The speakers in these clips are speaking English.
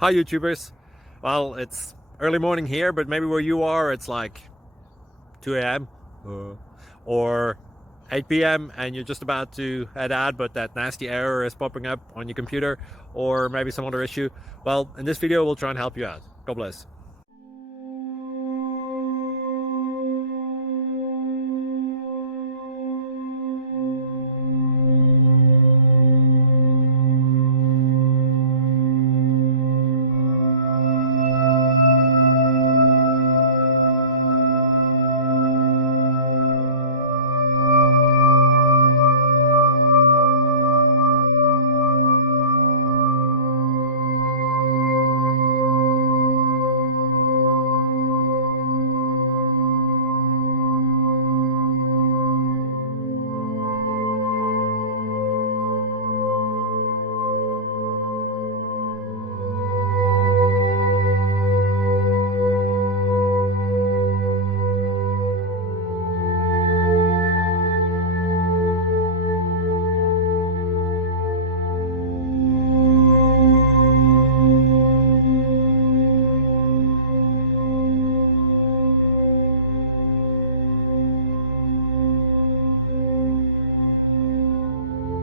Hi YouTubers. Well, it's early morning here, but maybe where you are it's like 2 a.m. or 8 p.m. and you're just about to head out, but that nasty error is popping up on your computer, or maybe some other issue. Well, in this video we'll try and help you out. God bless.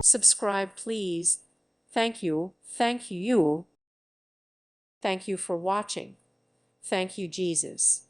Subscribe, please. Thank you. Thank you. Thank you for watching. Thank you, Jesus.